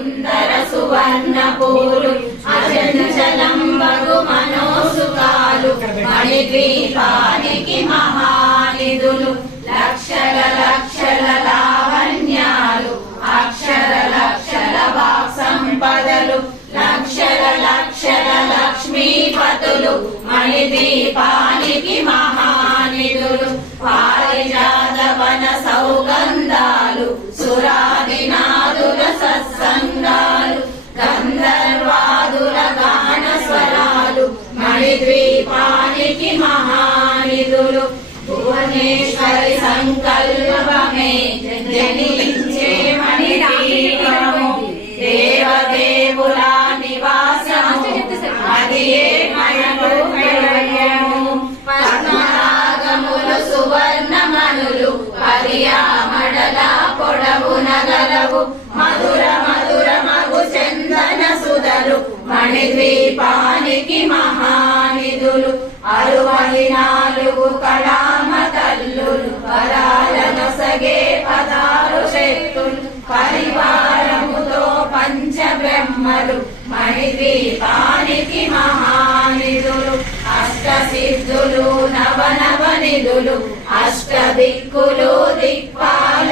సుందర సువర్ణపూలు అచంచలంబగు మనోసుకాలు మణిద్వీపానికి మహానిధులు లక్షల లక్షల లావణ్యాలు అక్షర లక్షల వాక్ సంపదలు లక్షల లక్షల లక్ష్మీపతులు మణిద్వీపానికి మహానిధులు పారిజాతవన సౌగంధాలు సురాదినాదుల సత్సంగాలు గంధర్వాదుల గాన స్వరాలు మణిద్వీపానికి మహానిధులు భువనేశ్వరి సంకల్పమే జనించే మణిద్వీపము దేవదేవుల నివాసము అది ఏ మణిద్వీపము పద్మరాగములు సువర్ణమణులు పరియామడల పొడవున గలవు మధుర మధుర మగు చందన సుధలు మణిద్వీపానికి మహానిధులు 64 కళామ తల్లులు వరాలను సగే 16 శక్తులు పరివారముతో పంచబ్రహ్మలు మణిద్వీపానికి మహానిధులు అష్టసిద్ధులు నవనవ నిధులు అష్టదిక్కులు దిక్పాల